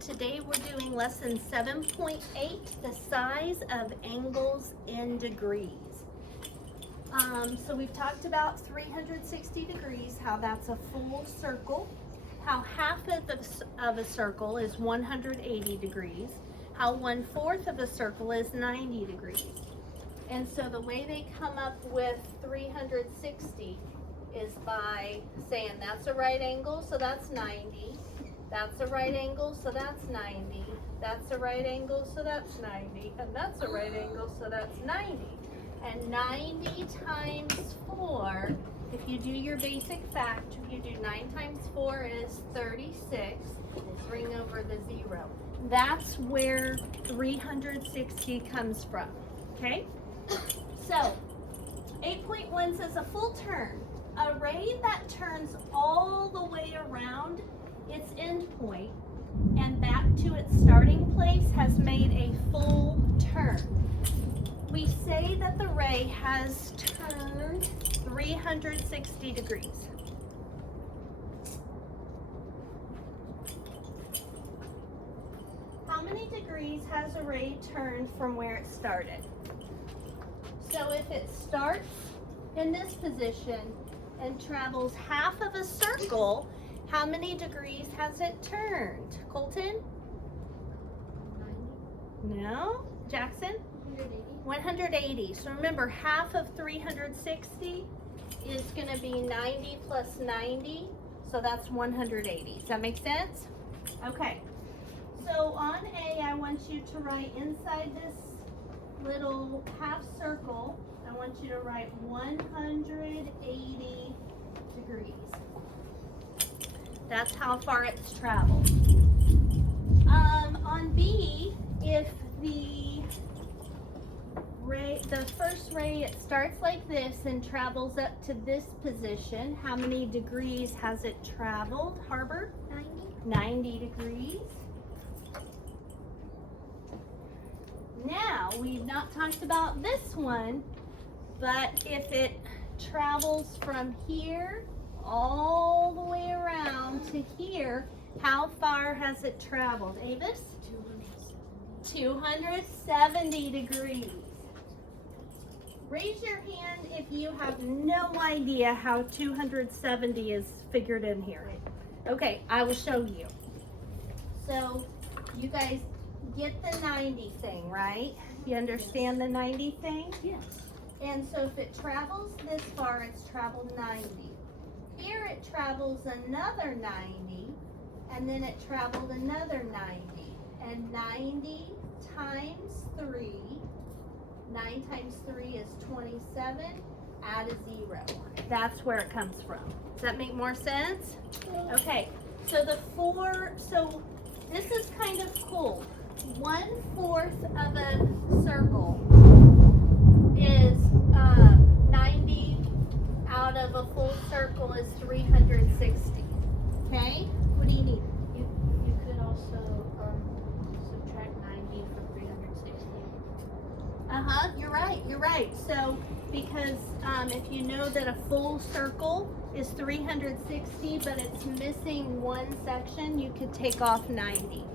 Today we're doing lesson 7.8, the size of angles in degrees. So we've talked about 360 degrees, how that's a full circle, how half of a circle is 180 degrees, how 1/4 of a circle is 90 degrees. And so the way they come up with 360 is by saying that's a right angle, so that's 90. That's a right angle, so that's 90. That's a right angle, so that's 90. And that's a right angle, so that's 90. And 90 times 4, if you do your basic fact, if you do 9 times 4 is 36. Bring over the 0. That's where 360 comes from, okay? So, 8.1 says a full turn. A ray that turns all the way around its end point and back to its starting place has made a full turn. We say that the ray has turned 360 degrees. How many degrees has a ray turned from where it started? So if it starts in this position and travels half of a circle, how many degrees has it turned? Colton? 90. No? Jackson? 180. So remember, half of 360 is going to be 90 plus 90. So that's 180. Does that make sense? Okay. So on A, I want you to write inside this little half circle, I want you to write 180 degrees. That's how far it's traveled. On B, if the first ray, it starts like this and travels up to this position, how many degrees has it traveled, Harbor? 90 degrees. Now, we've not talked about this one, but if it travels from here all the way around to here, how far has it traveled, Avis? 270 degrees. Raise your hand if you have no idea how 270 is figured in here. Okay, I will show you. So, you guys get the 90 thing, right? You understand the 90 thing? Yes. And so if it travels this far, it's traveled 90. Here it travels another 90, and then it traveled another 90. And 90 times 3, 9 times 3 is 27, add a 0. That's where it comes from. Does that make more sense? Okay, so so this is kind of cool. 1/4 of a circle is 90 out of a full circle is 360. Okay? What do you need? You could also subtract 90 from 360. You're right. So, because if you know that a full circle is 360, but it's missing one section, you could take off 90.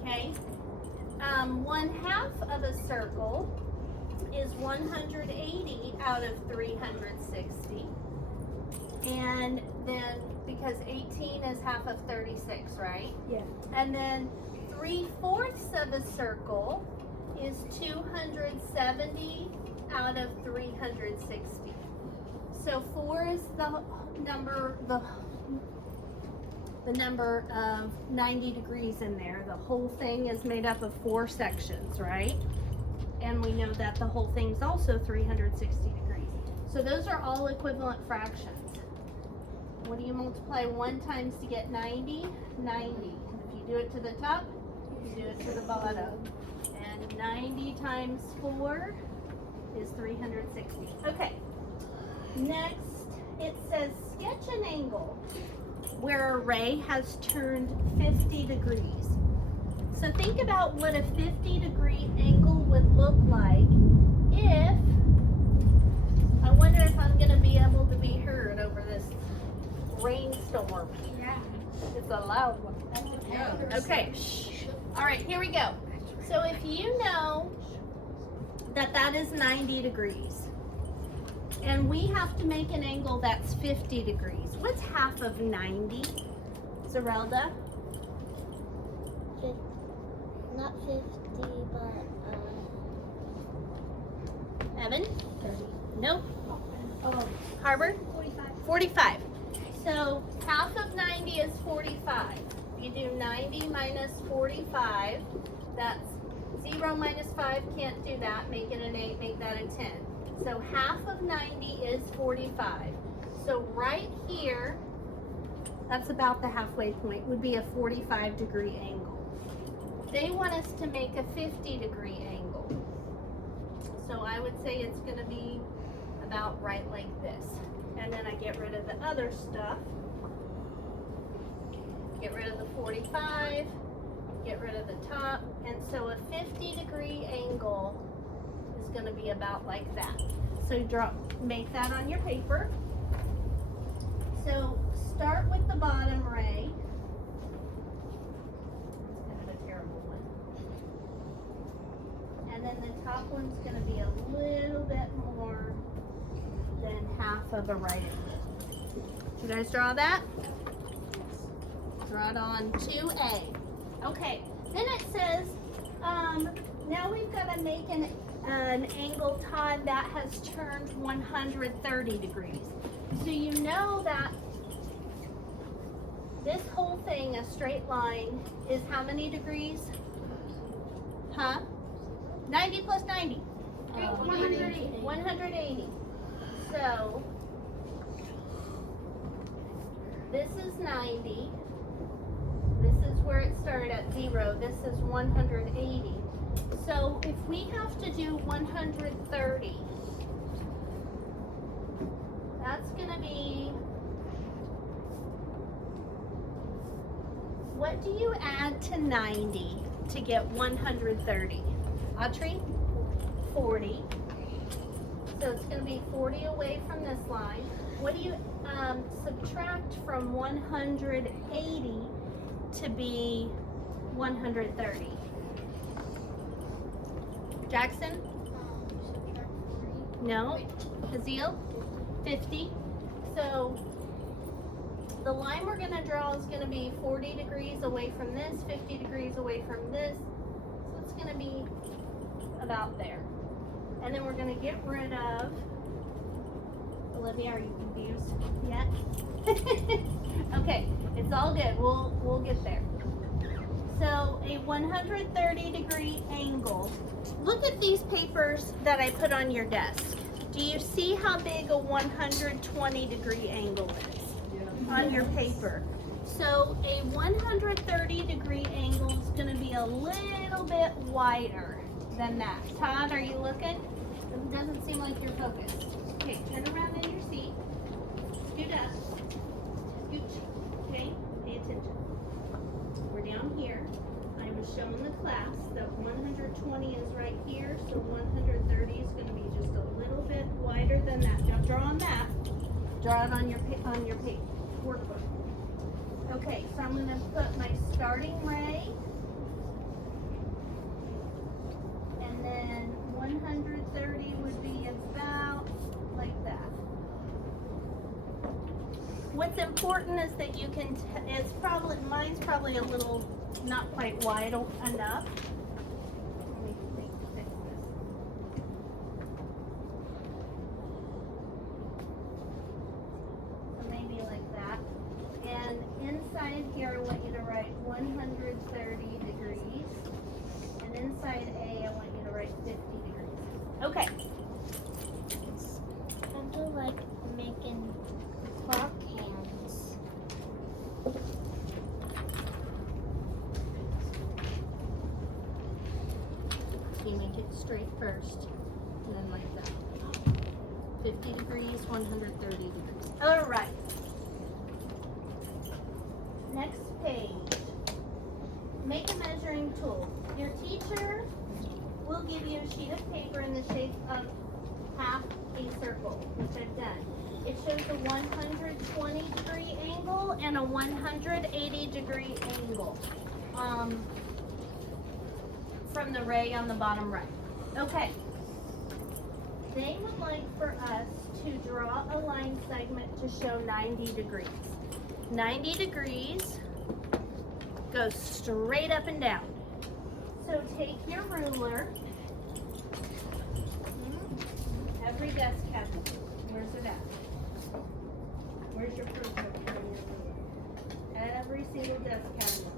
Okay? 1/2 of a circle is 180 out of 360. And then, because 18 is half of 36, right? Yeah. And then 3/4 of a circle is 270 out of 360. So 4 is the number of 90 degrees in there. The whole thing is made up of 4 sections, right? And we know that the whole thing is also 360 degrees. So those are all equivalent fractions. What do you multiply 1 times to get 90? 90. If you do it to the top, you do it to the bottom. And 90 times 4 is 360. Okay. Next, it says sketch an angle where a ray has turned 50 degrees. So think about what a 50-degree angle would look like if, I wonder if I'm going to be able to be heard over this rainstorm. Yeah. It's a loud one. That's okay. Okay. Shh. All right, here we go. So if you know that that is 90 degrees, and we have to make an angle that's 50 degrees, what's half of 90? Zerelda? Not 50, but Evan? 30. Nope. Oh, Harbor? 45. 45. So half of 90 is 45. You do 90 minus 45. That's 0 minus 5, can't do that. Make it an 8, make that a 10. So half of 90 is 45. So right here, that's about the halfway point, would be a 45-degree angle. They want us to make a 50-degree angle. So I would say it's going to be about right like this. And then I get rid of the other stuff. Get rid of the 45, get rid of the top, and so a 50-degree angle is going to be about like that. So make that on your paper. So start with the bottom ray. It's kind of a terrible one. And then the top one's going to be a little bit more than half of a right angle. You guys draw that? Draw it on 2A. Okay, then it says, now we've got to make an angle, Todd, that has turned 130 degrees. So you know that this whole thing, a straight line, is how many degrees? Huh? 90 plus 90. 180. 180. So, this is 90. This is where it started at 0. This is 180. So if we have to do 130, that's going to be, what do you add to 90 to get 130? Autrey? 40. So it's going to be 40 away from this line. What do you subtract from 180 to be 130? Jackson? No. Haziel? 50. So the line we're going to draw is going to be 40 degrees away from this, 50 degrees away from this. So it's going to be about there. And then we're going to get rid of, Olivia, are you confused yet? Okay, it's all good. We'll get there. So a 130-degree angle. Look at these papers that I put on your desk. Do you see how big a 120-degree angle is on your paper? So a 130-degree angle is going to be a little bit wider than that. Todd, are you looking? It doesn't seem like you're focused. Okay, turn around in your seat. Scoot up. Scooch. Okay, pay attention. We're down here. I was showing the class that 120 is right here, so 130 is going to be just a little bit wider than that. Now draw on that. Draw it on your workbook. Okay, so I'm going to put my starting ray. And then 130 would be about like that. What's important is that you can, mine's probably a little not quite wide enough. Let me fix this. So maybe like that. And inside here, I want you to write 130 degrees. And inside A, I want you to write 50 degrees. Okay. I do like making clock hands. So you make it straight first, and then like that. 50 degrees, 130 degrees. All right. Next page. Make a measuring tool. Your teacher will give you a sheet of paper in the shape of half a circle, which I've done. It shows a 120-degree angle and a 180-degree angle. from the ray on the bottom right. Okay. They would like for us to draw a line segment to show 90 degrees. 90 degrees goes straight up and down. So take your ruler. Every desk cabinet. Where's it at? Where's your proof of your ruler? Every single desk cabinet.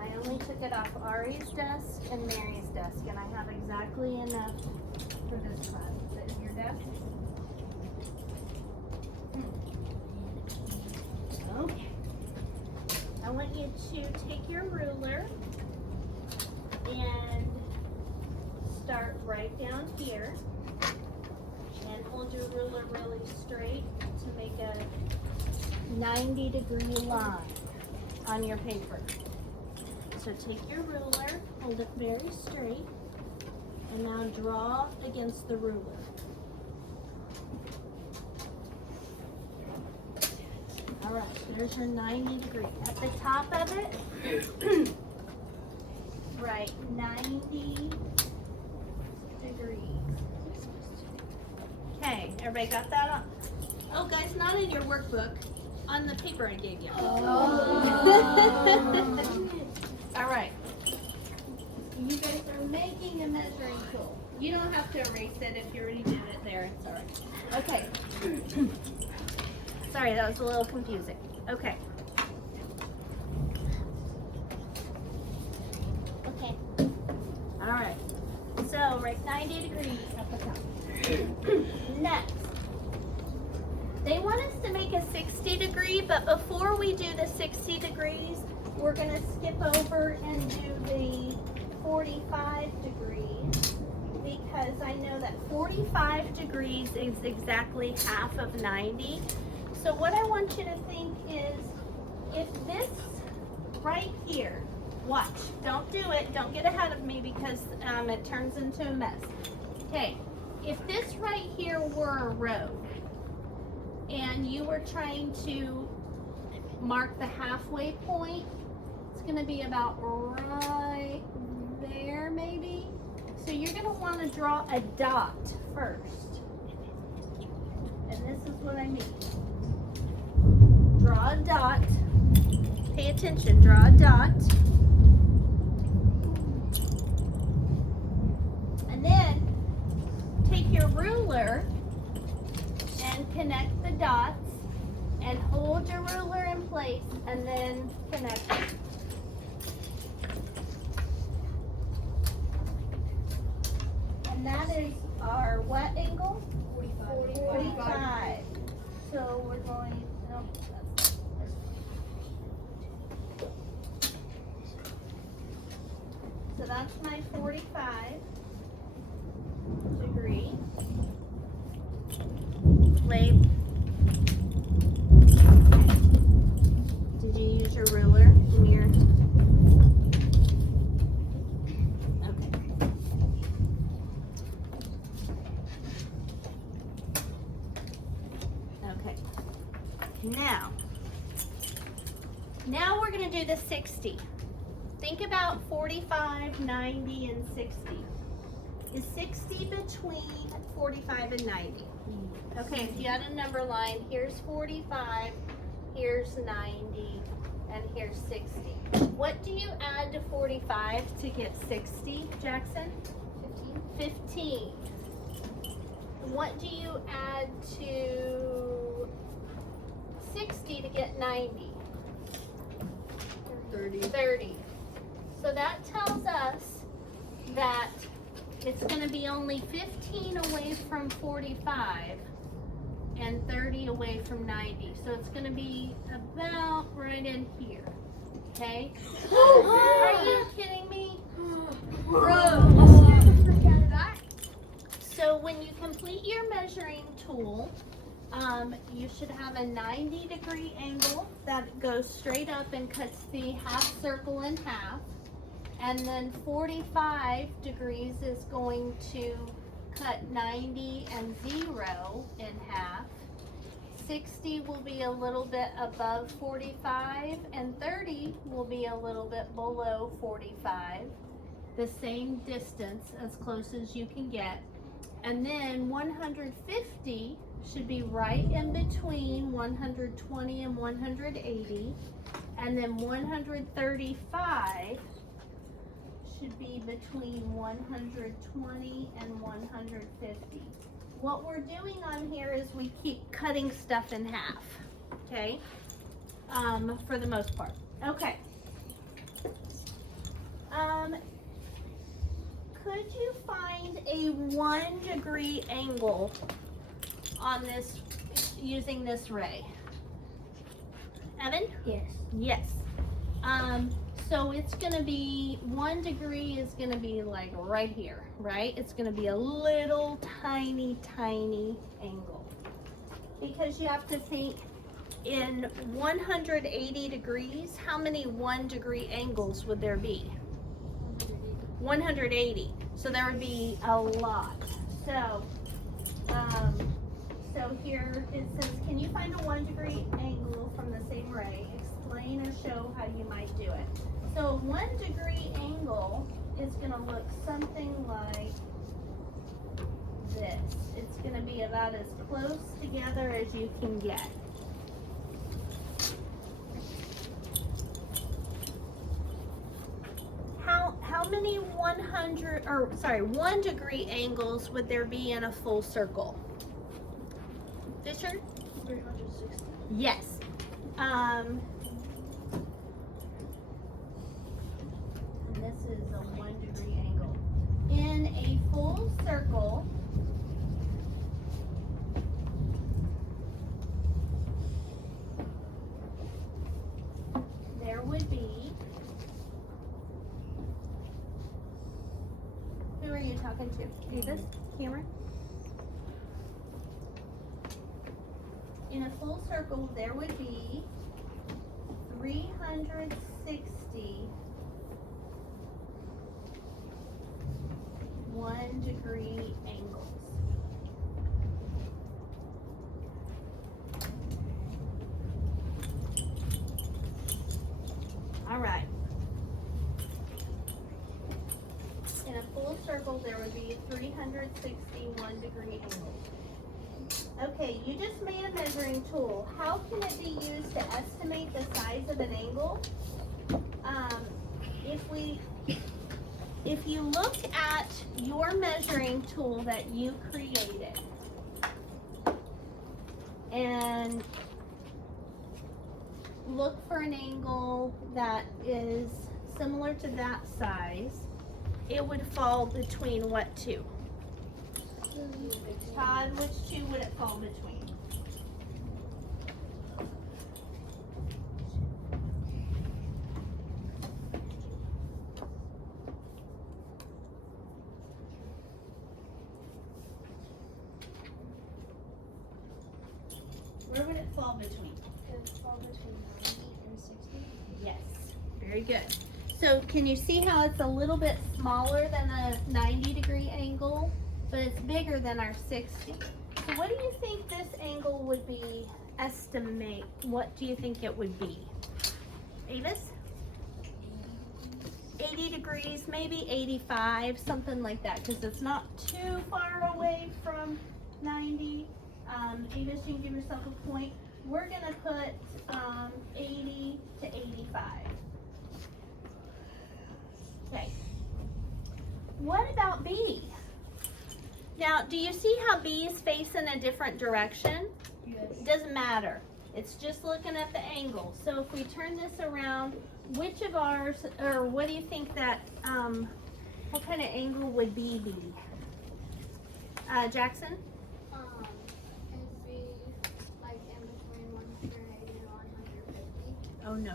I only took it off Ari's desk and Mary's desk, and I have exactly enough for this class. Is it in your desk? Okay. I want you to take your ruler and start right down here and hold your ruler really straight to make a 90-degree line on your paper. So take your ruler, hold it very straight, and now draw against the ruler. All right, there's your 90 degree. At the top of it, right, 90 degrees. Okay, everybody got that on? Oh, guys, not in your workbook, on the paper I gave you. All right. You guys are making a measuring tool. You don't have to erase it if you already did it there. It's all right. Okay. Sorry, that was a little confusing. Okay. Okay. All right. So, right 90 degrees at the top. Next. They want us to make a 60 degree, but before we do the 60 degrees, we're going to skip over and do the 45 degrees because I know that 45 degrees is exactly half of 90. So what I want you to think is, if this right here, watch, don't do it, don't get ahead of me because it turns into a mess. Okay, if this right here were a road and you were trying to mark the halfway point, it's going to be about right there maybe. So you're going to want to draw a dot first. And this is what I mean. Draw a dot. Pay attention, draw a dot. And then take your ruler and connect the dots and hold your ruler in place and then connect it. And that is our what angle? 45. So we're going, no, that's so that's my 45 degree. Lay. Did you use your ruler in your? Okay. Now we're going to do the 60. Think about 45, 90, and 60. Is 60 between 45 and 90? Okay, if you had a number line, here's 45, here's 90, and here's 60. What do you add to 45 to get 60, Jackson? 15. 15. What do you add to 60 to get 90? 30. 30. So that tells us that it's going to be only 15 away from 45 and 30 away from 90. So it's going to be about right in here. Okay? Are you kidding me? So when you complete your measuring tool, you should have a 90-degree angle that goes straight up and cuts the half circle in half. And then 45 degrees is going to cut 90 and 0 in half. 60 will be a little bit above 45, and 30 will be a little bit below 45. The same distance, as close as you can get. And then 150 should be right in between 120 and 180. And then 135 should be between 120 and 150. What we're doing on here is we keep cutting stuff in half, okay? For the most part. Okay. Could you find a 1-degree angle on this using this ray? Evan? Yes. Yes. So it's gonna be 1 degree is gonna be like right here, right? It's gonna be a little tiny angle. Because you have to think in 180 degrees, how many 1-degree angles would there be? 180. So there would be a lot. So, so here it says, can you find a 1-degree angle from the same ray? Explain or show how you might do it. So a 1-degree angle is going to look something like this. It's going to be about as close together as you can get. How many 1-degree angles would there be in a full circle? Fisher? 360. Yes. And this is a 1-degree angle. In a full circle, there would be, who are you talking to? Davis? Cameron? In a full circle, there would be 360 1-degree angles. All right. In a full circle, there would be 360 1-degree angles. Okay, you just made a measuring tool. How can it be used to estimate the size of an angle? If you look at your measuring tool that you created and look for an angle that is similar to that size, it would fall between what two? Todd, which two would it fall between? Where would it fall between? It would fall between 90 and 60. Yes, very good. So can you see how it's a little bit smaller than a 90-degree angle, but it's bigger than our 60? So what do you think this angle would be? Estimate, what do you think it would be? Avis? 80 degrees, maybe 85, something like that, because it's not too far away from 90. Avis, you can give yourself a point. We're gonna put 80 to 85. Okay. What about B? Now, do you see how B is facing a different direction? Yes. It doesn't matter. It's just looking at the angle. So if we turn this around, which of ours, or what do you think that, what kind of angle would B be? Jackson? It'd be like in between 180 and 150. Oh, no.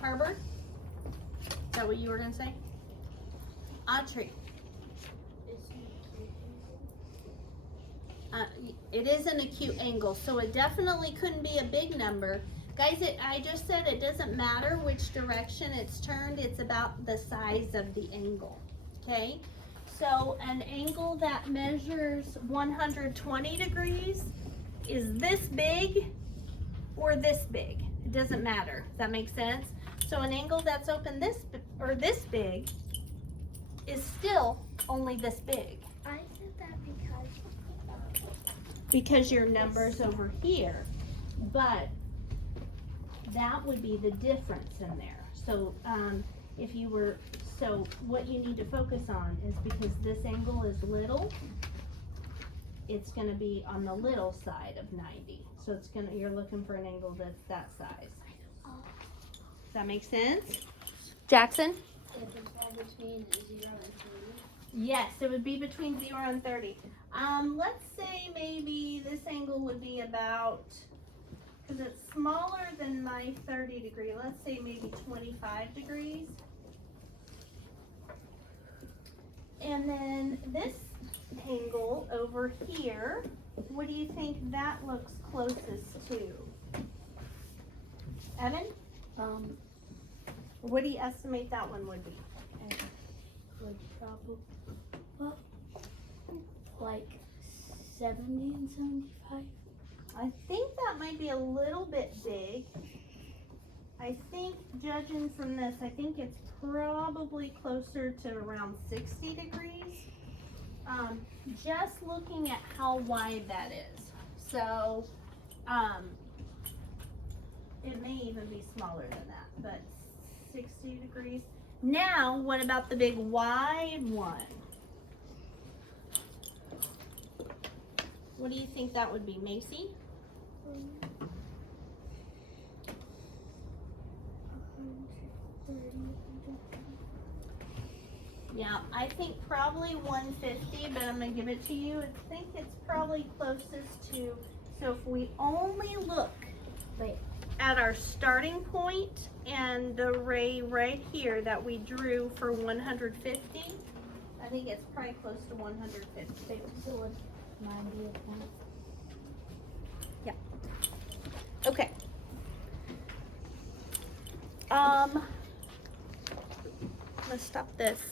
Harbor? Is that what you were gonna say? Autry. It is an acute angle, so it definitely couldn't be a big number. Guys, I just said it doesn't matter which direction it's turned, it's about the size of the angle, okay? So an angle that measures 120 degrees is this big or this big. It doesn't matter. Does that make sense? So an angle that's open this this big is still only this big. I said that Because your number's over here. But that would be the difference in there. So if you were, so what you need to focus on is because this angle is little, it's gonna be on the little side of 90. So it's gonna, you're looking for an angle that's that size. Does that make sense? Jackson? if it's all between 0 and 3. Yes, it would be between 0 and 30. Let's say maybe this angle would be about, because it's smaller than my 30 degree, let's say maybe 25 degrees. And then this angle over here, what do you think that looks closest to? Evan? What do you estimate that one would be? It would probably, well, like 70 and 75. I think that might be a little bit big. I think, judging from this, I think it's probably closer to around 60 degrees. Just looking at how wide that is. So, it may even be smaller than that, but 60 degrees. Now, what about the big wide one? What do you think that would be, Macy? Yeah, I think probably 150, but I'm gonna give it to you. I think it's probably closest to, so if we only look at our starting point and the ray right here that we drew for 150, I think it's probably close to 150. So would 90 of that? Okay. Let's stop this.